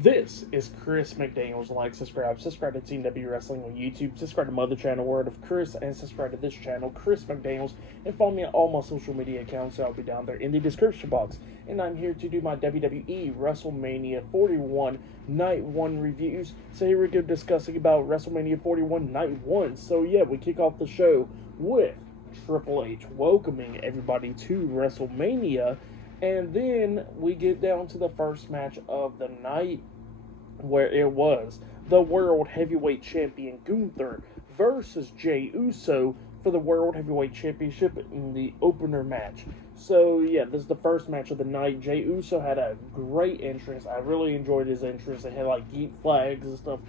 This is Chris McDaniels. Like, subscribe to Team W Wrestling on YouTube, subscribe to my other channel, Word of Chris, and subscribe to this channel, Chris McDaniels, and follow me on all my social media accounts. So I'll be down there in the description box. And I'm here to do my WWE WrestleMania 41 Night 1 reviews. So here we go discussing about WrestleMania 41 Night 1. So yeah, we kick off the show with Triple H welcoming everybody to WrestleMania. And then we get down to the first match of the night, where it was the World Heavyweight Champion Gunther versus Jey Uso for the World Heavyweight Championship in the opener match. So yeah, this is the first match of the night. Jey Uso had a great entrance. I really enjoyed his entrance. They had like geek flags and stuff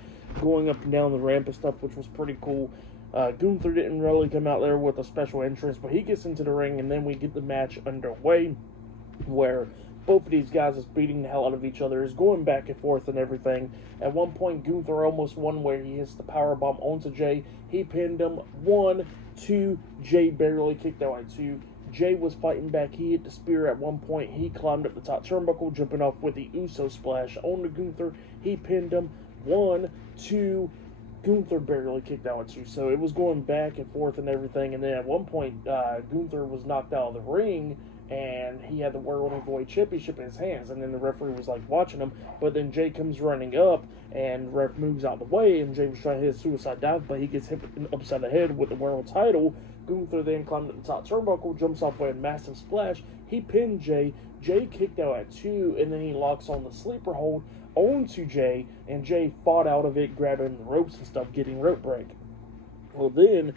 going up and down the ramp and stuff, which was pretty cool. Gunther didn't really come out there with a special entrance, but he gets into the ring, and then we get the match underway, where both of these guys is beating the hell out of each other, is going back and forth and everything. At one point, Gunther almost won, where he hits the powerbomb onto Jey. He pinned him. 1, 2. Jey barely kicked out at 2. Jey was fighting back. He hit the spear at one point. He climbed up the top turnbuckle, jumping off with the Uso splash onto Gunther. He pinned him. 1, 2. Gunther barely kicked out at 2. So it was going back and forth and everything. And then at one point, Gunther was knocked out of the ring, and he had the World Heavyweight Championship in his hands, and then the referee was like watching him, but then Jey comes running up, and ref moves out of the way, and Jey was trying to hit a suicide dive, but he gets hit upside the head with the world title. Gunther then climbed up the top turnbuckle, jumps off with a massive splash. He pinned Jey. Jey kicked out at 2, and then he locks on the sleeper hold onto Jey, and Jey fought out of it, grabbing the ropes and stuff, getting rope break. Well, then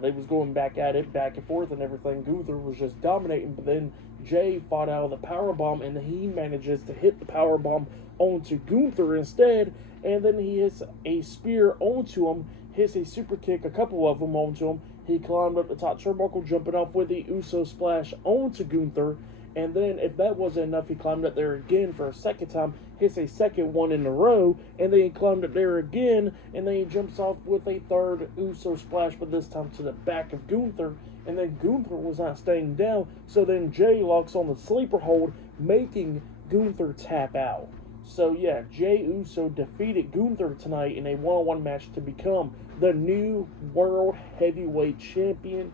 they was going back at it, back and forth and everything. Gunther was just dominating, but then Jey fought out of the powerbomb, and he manages to hit the powerbomb onto Gunther instead, and then he hits a spear onto him, hits a super kick, a couple of them onto him. He climbed up the top turnbuckle, jumping off with the Uso splash onto Gunther. And then, if that wasn't enough, he climbed up there again for a second time, hits a second one in a row, and then he climbed up there again, and then he jumps off with a third Uso splash, but this time to the back of Gunther, and then Gunther was not staying down, so then Jey locks on the sleeper hold, making Gunther tap out. So yeah, Jey Uso defeated Gunther tonight in a one-on-one match to become the new World Heavyweight Champion.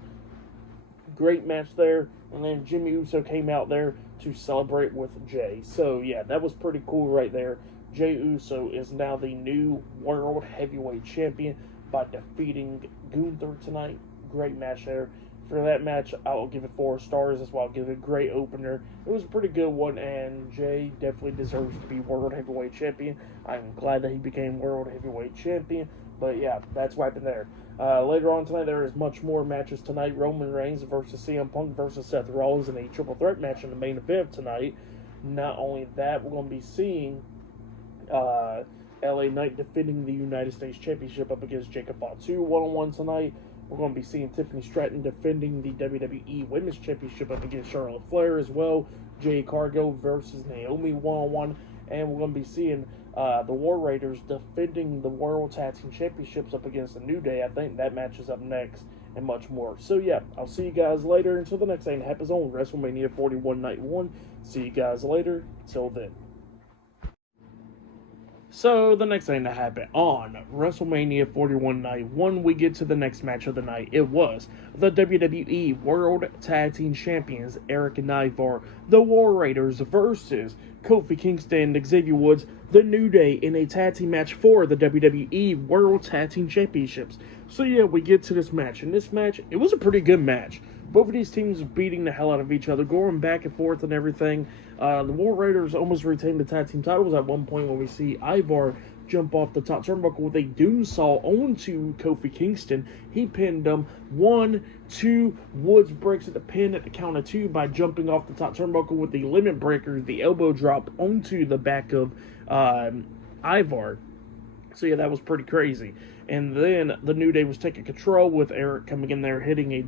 Great match there. And then Jimmy Uso came out there to celebrate with Jey. So yeah, that was pretty cool right there. Jey Uso is now the new World Heavyweight Champion by defeating Gunther tonight. Great match there. For that match, I'll give it 4 stars as well. I'll give it a great opener. It was a pretty good one, and Jey definitely deserves to be World Heavyweight Champion. I'm glad that he became World Heavyweight Champion. But yeah, that's what happened there. Later on tonight, there is much more matches tonight. Roman Reigns versus CM Punk versus Seth Rollins in a triple threat match in the main event tonight. Not only that, we're going to be seeing LA Knight defending the United States Championship up against Jacob Fatu one-on-one tonight. We're going to be seeing Tiffany Stratton defending the WWE Women's Championship up against Charlotte Flair as well. Jade Cargill versus Naomi one-on-one. And we're going to be seeing the War Raiders defending the World Tag Team Championships up against the New Day. I think that match is up next, and much more. So yeah, I'll see you guys later. Until the next thing that happens on WrestleMania 41 Night 1. See you guys later. Till then. So, the next thing that happened on WrestleMania 41 Night 1, we get to the next match of the night. It was the WWE World Tag Team Champions, Eric and Ivar, the War Raiders versus Kofi Kingston and Xavier Woods, the New Day, in a tag team match for the WWE World Tag Team Championships. So yeah, we get to this match. In this match, it was a pretty good match. Both of these teams beating the hell out of each other, going back and forth and everything. The War Raiders almost retained the tag team titles at one point when we see Ivar jump off the top turnbuckle with a doomsaw onto Kofi Kingston. He pinned him. 1, 2. Woods breaks at the pin at the count of 2 by jumping off the top turnbuckle with the limit breaker, the elbow drop onto the back of Ivar. So yeah, that was pretty crazy. And then the New Day was taking control with Eric coming in there, hitting a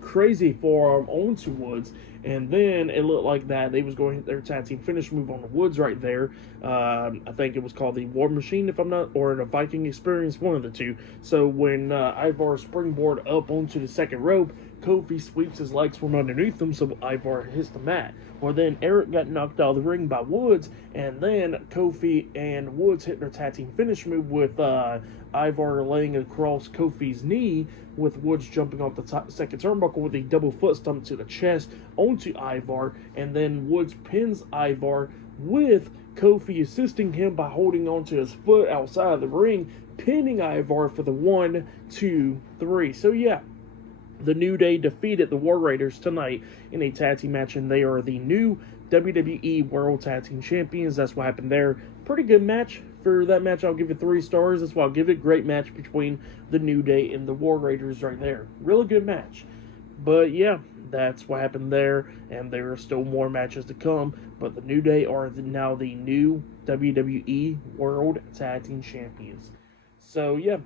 crazy forearm onto Woods. and then it looked like that they was going to hit their tag team finish move on the Woods right there. I think it was called the War Machine, if I'm not, or the Viking Experience, one of the two. So when Ivar springboard up onto the second rope, Kofi sweeps his legs from underneath him, so Ivar hits the mat. Well, then Eric got knocked out of the ring by Woods, and then Kofi and Woods hit their tag team finish move with Ivar laying across Kofi's knee, with Woods jumping off the second turnbuckle with a double foot stomp to the chest onto Ivar, and then Woods pins Ivar with Kofi assisting him by holding onto his foot outside of the ring, pinning Ivar for the 1, 2, 3. So yeah, the New Day defeated the War Raiders tonight in a tag team match, and they are the new WWE World Tag Team Champions. That's what happened there. Pretty good match. For that match, I'll give it 3 stars. That's why I'll give it. Great match between the New Day and the War Raiders right there. Really good match. But yeah, that's what happened there, and there are still more matches to come. But the New Day are now the new WWE World Tag Team Champions. So yeah,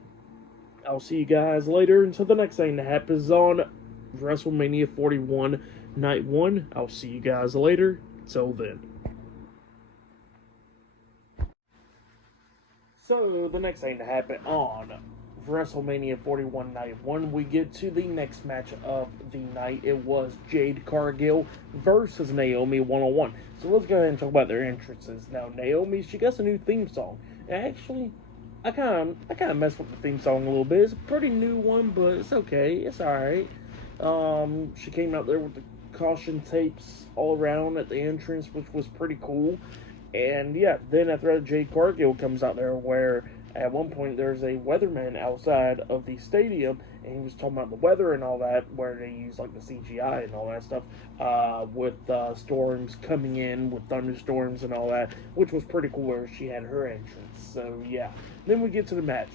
I'll see you guys later until the next thing that happens on WrestleMania 41 Night 1. I'll see you guys later. Till then. So, the next thing to happen on WrestleMania 41 Night 1, we get to the next match of the night. It was Jade Cargill versus Naomi 101. So, let's go ahead and talk about their entrances. Now, Naomi, she got a new theme song. And actually, I kind of messed with the theme song a little bit. It's a pretty new one, but it's okay. It's alright. She came out there with the caution tapes all around at the entrance, which was pretty cool. And yeah, then after that, Jade Cargill comes out there, where at one point there's a weatherman outside of the stadium, and he was talking about the weather and all that, where they use like the CGI and all that stuff, with storms coming in, with thunderstorms and all that, which was pretty cool, where she had her entrance. So yeah, then we get to the match.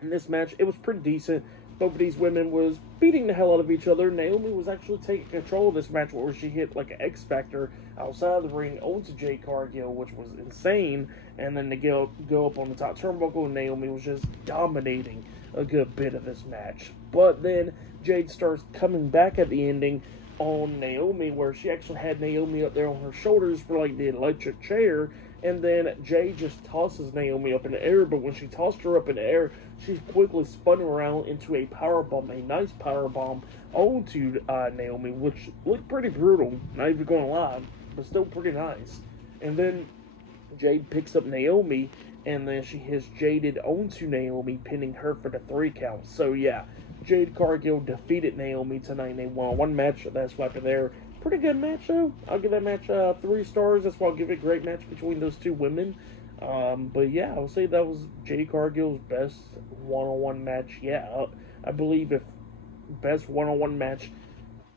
In this match, it was pretty decent. Both of these women was beating the hell out of each other. Naomi was actually taking control of this match, where she hit like an X Factor outside of the ring onto Jade Cargill, which was insane. And then they go up on the top turnbuckle, and Naomi was just dominating a good bit of this match. But then Jade starts coming back at the ending on Naomi, where she actually had Naomi up there on her shoulders for like the electric chair. And then Jade just tosses Naomi up in the air, but when she tossed her up in the air, she quickly spun around into a powerbomb, a nice powerbomb onto Naomi, which looked pretty brutal, not even going to lie, but still pretty nice. And then Jade picks up Naomi, and then she hits Jaded onto Naomi, pinning her for the 3 count. So yeah, Jade Cargill defeated Naomi tonight in a 1-on-1 match. That's what happened there. Pretty good match, though. I'll give that match 3 stars. That's why I'll give it a great match between those two women. But yeah, I'll say that was Jade Cargill's best 1-on-1 match. Yeah, I believe if best 1-on-1 match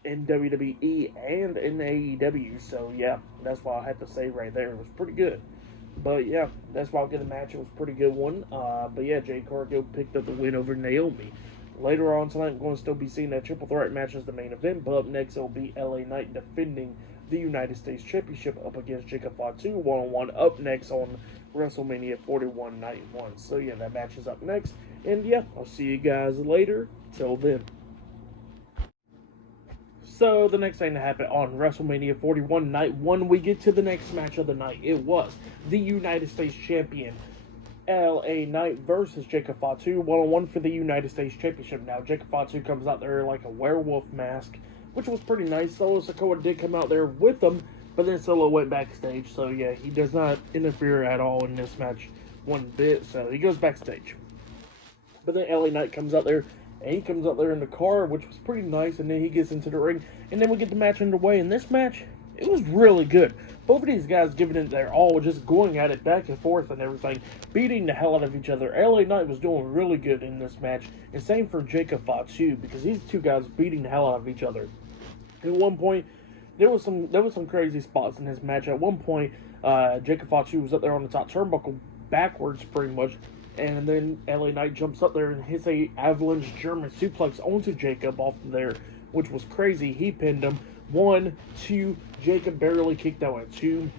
in WWE and in AEW. So yeah, that's why I have to say right there. It was pretty good. But yeah, that's why I'll give the match. It was a pretty good one. But yeah, Jade Cargill picked up the win over Naomi. Later on tonight, we're going to still be seeing that triple threat match as the main event, but up next it will be LA Knight defending the United States Championship up against Jacob Fatu 1-on-1 up next on WrestleMania 41 Night 1. So yeah, that match is up next, and yeah, I'll see you guys later. Till then. So the next thing to happen on WrestleMania 41 Night 1, we get to the next match of the night. It was the United States Champion LA Knight versus Jacob Fatu 1-on-1 for the United States Championship. Now, Jacob Fatu comes out there like a werewolf mask, which was pretty nice. Solo Sikoa did come out there with him, but then Solo went backstage. So, yeah, he does not interfere at all in this match one bit. So, he goes backstage. But then LA Knight comes out there, and he comes out there in the car, which was pretty nice. And then he gets into the ring, and then we get the match underway. And this match, it was really good. Both of these guys giving it their all, just going at it back and forth and everything, beating the hell out of each other. LA Knight was doing really good in this match, and same for Jacob Fatu, because these two guys beating the hell out of each other. At one point, there was some crazy spots in this match. At one point, Jacob Fatu was up there on the top turnbuckle backwards pretty much, and then LA Knight jumps up there and hits a avalanche German suplex onto Jacob off of there, which was crazy. He pinned him. 1, 2, Jacob barely kicked out at 2.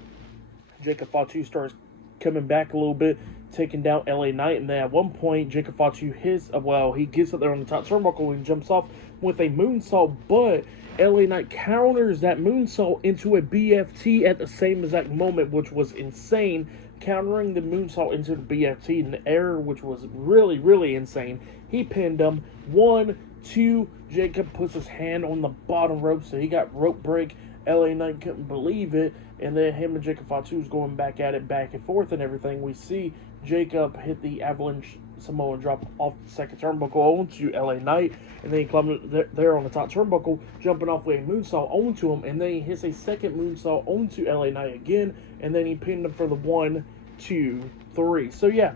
Jacob Fatu starts coming back a little bit, taking down LA Knight. And then at one point, Jacob Fatu he gets up there on the top turnbuckle and jumps off with a moonsault, but LA Knight counters that moonsault into a BFT at the same exact moment, which was insane. Countering the moonsault into the BFT in the air, which was really, really insane. He pinned him. 1, 2, Jacob puts his hand on the bottom rope, so he got rope break. LA Knight couldn't believe it, and then him and Jacob Fatu's going back at it, back and forth and everything. We see Jacob hit the avalanche Samoa drop off the second turnbuckle onto LA Knight, and then he climbed there on the top turnbuckle, jumping off with a moonsault onto him, and then he hits a second moonsault onto LA Knight again, and then he pinned him for the 1, 2, 3. So yeah,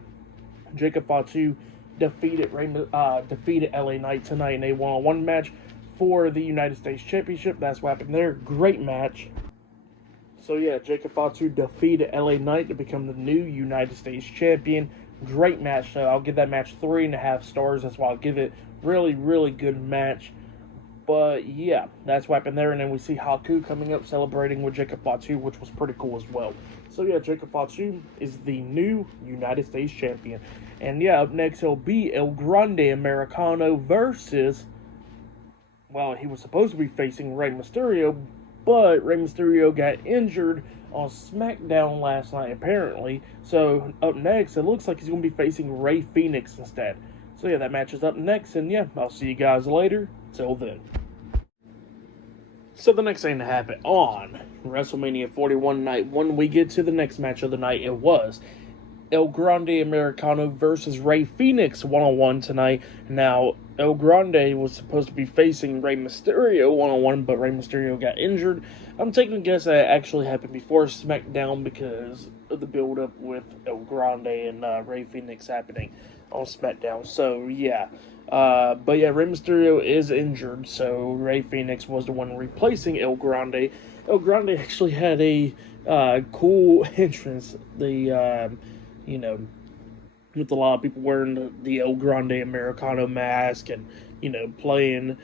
Jacob Fatu defeated LA Knight tonight in a one-on-one match for the United States Championship. That's what happened there. Great match. So yeah, Jacob Fatu defeated LA Knight to become the new United States Champion. Great match, so I'll give that match 3.5 stars. That's why I'll give it. Really, really good match. But yeah, that's what happened there. And then we see Haku coming up celebrating with Jacob Fatu, which was pretty cool as well. So yeah, Jacob Fatu is the new United States Champion. And yeah, up next he'll be El Grande Americano versus, well, he was supposed to be facing Rey Mysterio, but Rey Mysterio got injured on SmackDown last night, apparently. So up next, it looks like he's going to be facing Rey Fenix instead. So yeah, that match is up next, and yeah, I'll see you guys later. Till then. So the next thing to happen on WrestleMania 41 Night 1, we get to the next match of the night. It was El Grande Americano versus Rey Fenix one-on-one tonight. Now, El Grande was supposed to be facing Rey Mysterio one-on-one, but Rey Mysterio got injured. I'm taking a guess that it actually happened before SmackDown because of the build-up with El Grande and Rey Fenix happening on SmackDown. So, yeah. But yeah, Rey Mysterio is injured, so Rey Fenix was the one replacing El Grande. El Grande actually had a cool entrance. With a lot of people wearing the El Grande Americano mask and, playing,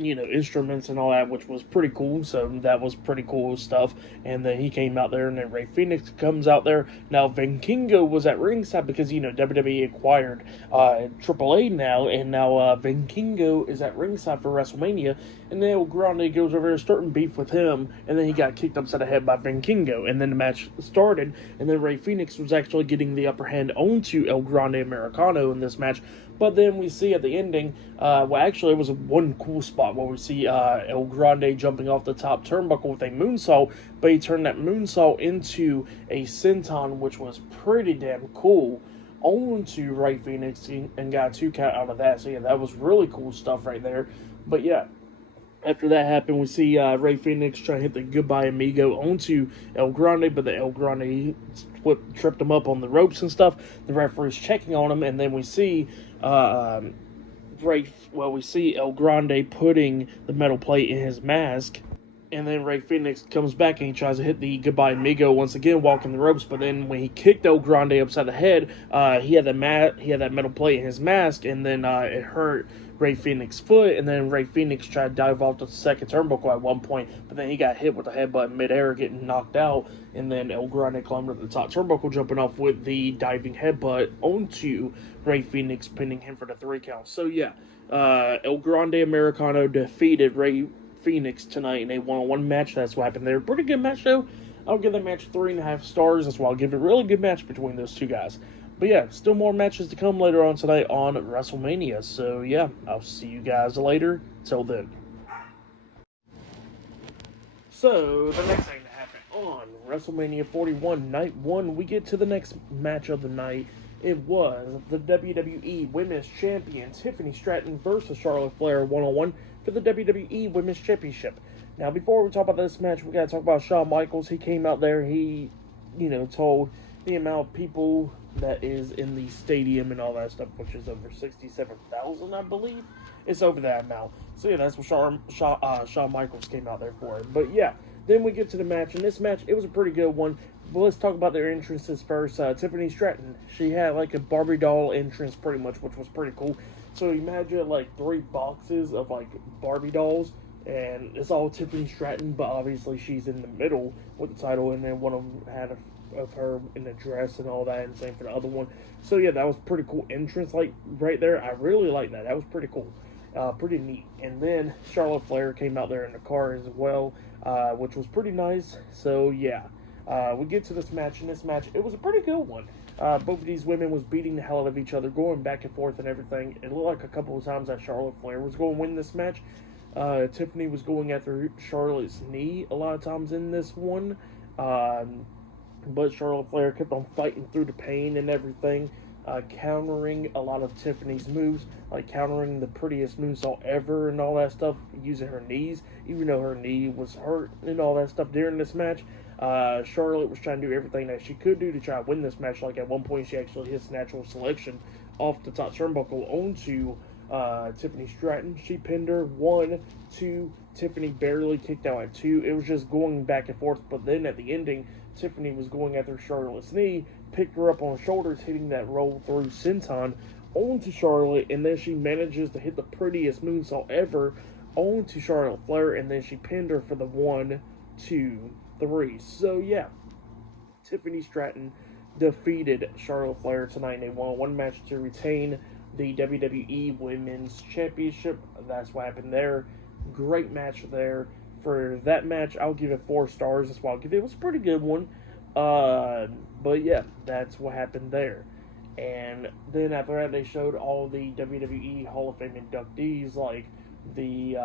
instruments and all that, which was pretty cool. So that was pretty cool stuff. And then he came out there, and then Rey Fenix comes out there. Now, Vikingo was at ringside because, WWE acquired AAA now, and now Vikingo is at ringside for WrestleMania. And then El Grande goes over there starting beef with him, and then he got kicked upside the head by Vikingo. And then the match started, and then Rey Fenix was actually getting the upper hand onto El Grande Americano in this match. But then we see at the ending, it was one cool spot where we see El Grande jumping off the top turnbuckle with a moonsault, but he turned that moonsault into a senton, which was pretty damn cool, onto Rey Fenix and got a 2 count out of that. So yeah, that was really cool stuff right there. But yeah, after that happened, we see Rey Fenix try to hit the Goodbye Amigo onto El Grande, but the El Grande tripped him up on the ropes and stuff. The referee's checking on him, and then we see we see El Grande putting the metal plate in his mask, and then Rey Fenix comes back and he tries to hit the Goodbye Amigo once again, walking the ropes. But then when he kicked El Grande upside the head, he had that metal plate in his mask, and then it hurt Rey Fenix's foot, and then Rey Fenix tried to dive off the second turnbuckle at one point, but then he got hit with a headbutt in midair, getting knocked out, and then El Grande climbed up the top turnbuckle, jumping off with the diving headbutt onto Rey Fenix, pinning him for the 3 count. So yeah, El Grande Americano defeated Rey Fenix tonight in a one-on-one match. That's what happened there. Pretty good match, though. I'll give that match 3.5 stars. That's why I'll give it a really good match between those two guys. But yeah, still more matches to come later on tonight on WrestleMania. So yeah, I'll see you guys later. Till then. So, the next thing to happen on WrestleMania 41 Night 1, we get to the next match of the night. It was the WWE Women's Champion Tiffany Stratton versus Charlotte Flair one-on-one for the WWE Women's Championship. Now, before we talk about this match, we got to talk about Shawn Michaels. He came out there, he, told the amount of people that is in the stadium and all that stuff, which is over 67,000, I believe. It's over that amount. So, yeah, that's what Shawn Michaels came out there for. But, yeah, then we get to the match. And this match, it was a pretty good one. But let's talk about their entrances first. Tiffany Stratton, she had like a Barbie doll entrance pretty much, which was pretty cool. So imagine like 3 boxes of like Barbie dolls, and it's all Tiffany Stratton, but obviously she's in the middle with the title, and then one of them had of her in the dress and all that, and same for the other one. So yeah, that was pretty cool entrance, like right there. I really like that. That was pretty cool, pretty neat. And then Charlotte Flair came out there in the car as well, which was pretty nice. So yeah, we get to this match. In this match, it was a pretty good one. Both of these women was beating the hell out of each other, going back and forth and everything. It looked like a couple of times that Charlotte Flair was going to win this match. Tiffany was going after Charlotte's knee a lot of times in this one. But Charlotte Flair kept on fighting through the pain and everything, countering a lot of Tiffany's moves, like countering the prettiest moonsault ever and all that stuff, using her knees, even though her knee was hurt and all that stuff during this match. Charlotte was trying to do everything that she could do to try to win this match. Like at one point, she actually hits natural selection off the top turnbuckle onto Tiffany Stratton. She pinned her 1, 2. Tiffany barely kicked out at 2. It was just going back and forth. But then at the ending, Tiffany was going after Charlotte's knee, picked her up on her shoulders, hitting that roll through senton onto Charlotte, and then she manages to hit the prettiest moonsault ever onto Charlotte Flair, and then she pinned her for the 1, 2, 3. So yeah, Tiffany Stratton defeated Charlotte Flair tonight, and they won one match to retain the WWE Women's Championship. That's what happened there. Great match there. For that match, I'll give it 4 stars. That's why I'll give it. It was a pretty good one. But yeah, that's what happened there. And then after that, they showed all the WWE Hall of Fame inductees, like the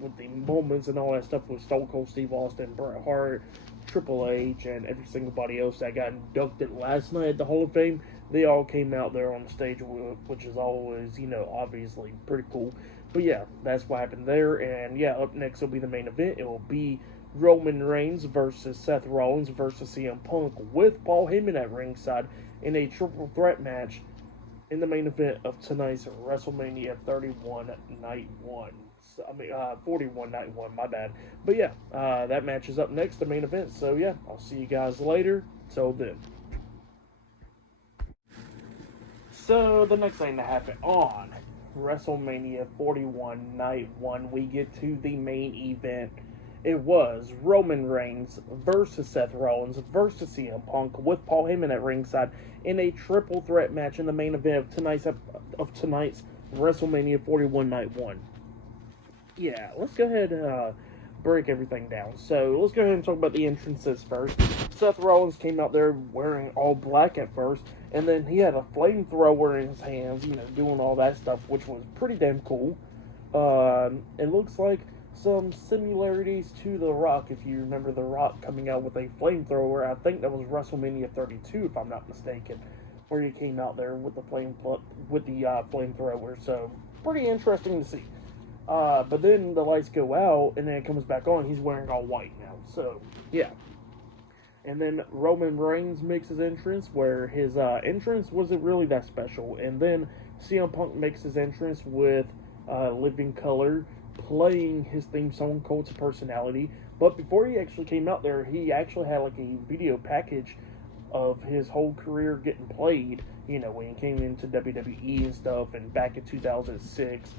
with the moments and all that stuff with Stone Cold Steve Austin, Bret Hart, Triple H, and every single body else that got inducted last night at the Hall of Fame. They all came out there on the stage, which is always, obviously pretty cool. But yeah, that's what happened there. And yeah, up next will be the main event. It will be Roman Reigns versus Seth Rollins versus CM Punk with Paul Heyman at ringside in a triple threat match in the main event of tonight's WrestleMania 31 Night 1. 41 Night 1, my bad. But yeah, that match is up next, the main event. So yeah, I'll see you guys later. Till then. So the next thing to happen on WrestleMania 41 Night 1, we get to the main event. It was Roman Reigns versus Seth Rollins versus CM Punk with Paul Heyman at ringside in a triple threat match in the main event of tonight's WrestleMania 41 Night 1. Yeah, let's go ahead and break everything down. So let's go ahead and talk about the entrances first. Seth Rollins came out there wearing all black at first, and then he had a flamethrower in his hands, doing all that stuff, which was pretty damn cool. It looks like some similarities to The Rock, if you remember The Rock coming out with a flamethrower. I think that was WrestleMania 32, if I'm not mistaken, where he came out there with the flamethrower. So pretty interesting to see. But then the lights go out, and then it comes back on. He's wearing all white now. So yeah. And then Roman Reigns makes his entrance, where his entrance wasn't really that special. And then CM Punk makes his entrance with Living Color playing his theme song, Cult of Personality. But before he actually came out there, he actually had like a video package of his whole career getting played, when he came into WWE and stuff, and back in 2006,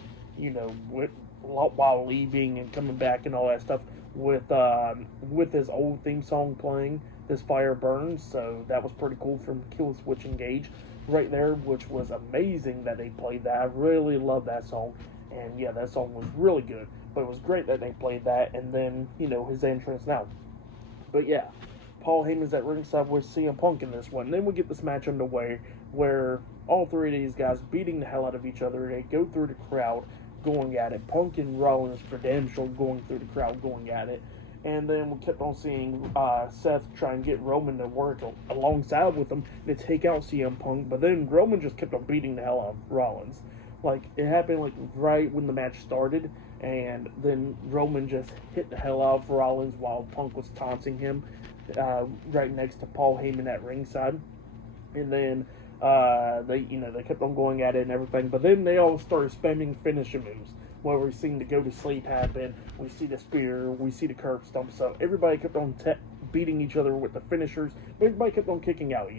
while leaving and coming back and all that stuff, with his old theme song playing, This Fire Burns. So that was pretty cool from Kill Switch Engage right there, which was amazing that they played that. I really love that song. And yeah, that song was really good. But it was great that they played that, and then, his entrance now. But yeah, Paul Heyman's at ringside with CM Punk in this one. And then we get this match underway where all three of these guys beating the hell out of each other. They go through the crowd going at it. Punk and Rollins for damn sure going through the crowd going at it. And then we kept on seeing Seth try and get Roman to work alongside with him to take out CM Punk. But then Roman just kept on beating the hell out of Rollins. Like, it happened right when the match started, and then Roman just hit the hell out of Rollins while Punk was taunting him right next to Paul Heyman at ringside. And then they kept on going at it and everything, but then they all started spamming finishing moves. Where we've seen the go to sleep happen, we see the spear, we see the curb stomp. So everybody kept on beating each other with the finishers, but everybody kept on kicking out.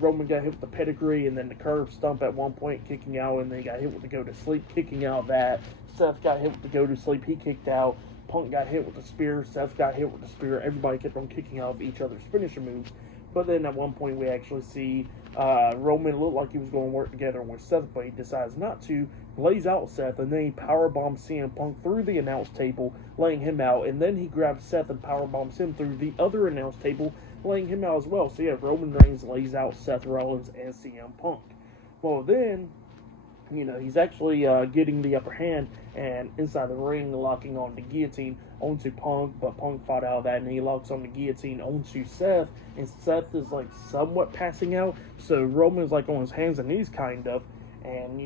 Roman got hit with the pedigree, and then the curb stomp at one point, kicking out, and then he got hit with the go to sleep, kicking out that. Seth got hit with the go to sleep, he kicked out. Punk got hit with the spear, Seth got hit with the spear. Everybody kept on kicking out of each other's finisher moves. But then at one point we actually see Roman look like he was going to work together with Seth, but he decides not to, lays out Seth, and then he powerbombs CM Punk through the announce table, laying him out, and then he grabs Seth and powerbombs him through the other announce table, laying him out as well. So yeah, Roman Reigns lays out Seth Rollins and CM Punk. Well then, he's actually getting the upper hand, and inside the ring, locking on the guillotine onto Punk, but Punk fought out of that, and he locks on the guillotine onto Seth, and Seth is like somewhat passing out, so Roman's like on his hands and knees kind of, and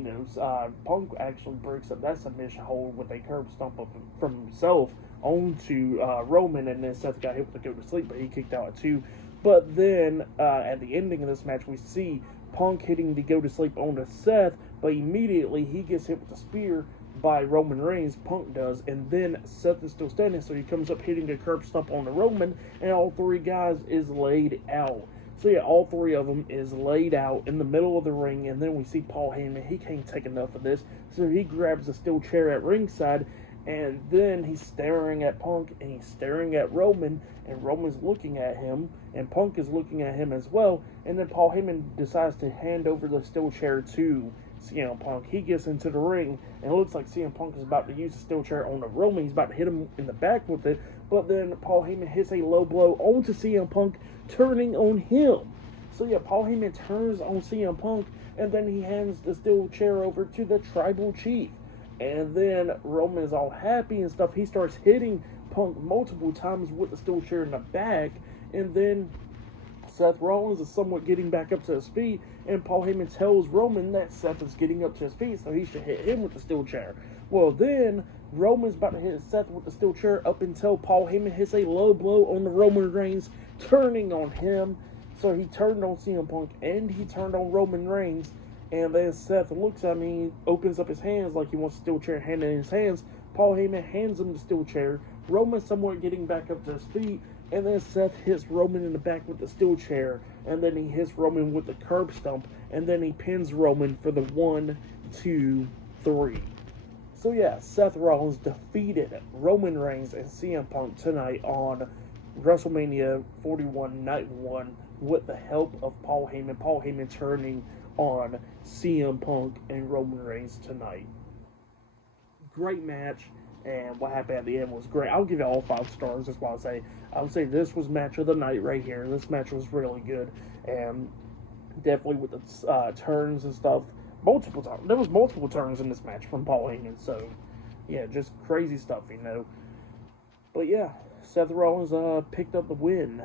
Punk actually breaks up that submission hold with a curb stomp from himself onto Roman, and then Seth got hit with a go to sleep, but he kicked out at 2. But then at the ending of this match, we see Punk hitting the go to sleep onto Seth, but immediately he gets hit with a spear by Roman Reigns. Punk does, and then Seth is still standing, so he comes up hitting a curb stomp on the Roman, and all 3 guys is laid out. So yeah, all 3 of them is laid out in the middle of the ring, and then we see Paul Heyman. He can't take enough of this, so he grabs a steel chair at ringside, and then he's staring at Punk, and he's staring at Roman, and Roman's looking at him, and Punk is looking at him as well, and then Paul Heyman decides to hand over the steel chair to CM Punk. He gets into the ring, and it looks like CM Punk is about to use the steel chair on the Roman. He's about to hit him in the back with it, but then Paul Heyman hits a low blow onto CM Punk, turning on him. So yeah, Paul Heyman turns on CM Punk, and then he hands the steel chair over to the Tribal Chief. And then Roman is all happy and stuff. He starts hitting Punk multiple times with the steel chair in the back, and then Seth Rollins is somewhat getting back up to his feet, and Paul Heyman tells Roman that Seth is getting up to his feet, so he should hit him with the steel chair. Well, then Roman's about to hit Seth with the steel chair up until Paul Heyman hits a low blow on the Roman Reigns, turning on him. So he turned on CM Punk, and he turned on Roman Reigns, and then Seth looks at me, opens up his hands like he wants a steel chair handed in his hands. Paul Heyman hands him the steel chair. Roman somewhat getting back up to his feet, and then Seth hits Roman in the back with the steel chair, and then he hits Roman with the curb stomp, and then he pins Roman for the 1, 2, 3. So yeah, Seth Rollins defeated Roman Reigns and CM Punk tonight on WrestleMania 41 Night 1 with the help of Paul Heyman. Paul Heyman turning on CM Punk and Roman Reigns tonight. Great match, and what happened at the end was great. I'll give it all 5 stars. That's why I would say this was match of the night right here. This match was really good, and definitely with the turns and stuff. Multiple times. There was multiple turns in this match from Paul Heyman, so yeah, just crazy stuff, But yeah, Seth Rollins picked up the win,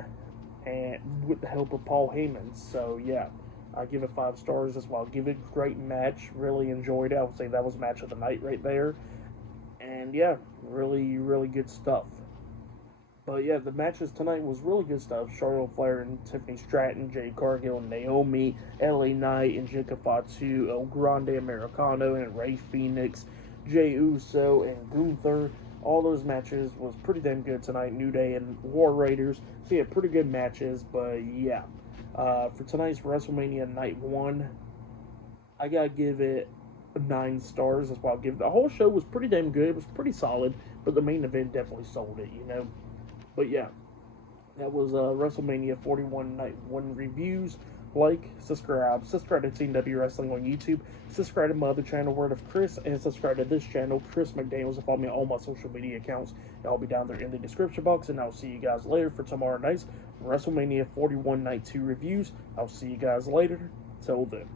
and with the help of Paul Heyman. So yeah, I give it 5 stars as well. Give it a great match. Really enjoyed it. I would say that was match of the night right there. And yeah, really, really good stuff. But yeah, the matches tonight was really good stuff. Charlotte Flair and Tiffany Stratton, Jade Cargill, Naomi, LA Knight, and Angelica Fatu, El Grande Americano, and Rey Fenix, Jey Uso, and Gunther. All those matches was pretty damn good tonight. New Day and War Raiders. So yeah, pretty good matches. But yeah, for tonight's WrestleMania Night 1, I gotta give it 9 stars. That's why I'll give it. The whole show was pretty damn good. It was pretty solid, but the main event definitely sold it, But yeah, that was WrestleMania 41 Night 1 reviews. Like, subscribe to Team W Wrestling on YouTube, subscribe to my other channel, Word of Chris, and subscribe to this channel, Chris McDaniels, and follow me on all my social media accounts. I'll be down there in the description box, and I'll see you guys later for tomorrow night's WrestleMania 41 Night 2 reviews. I'll see you guys later. Till then.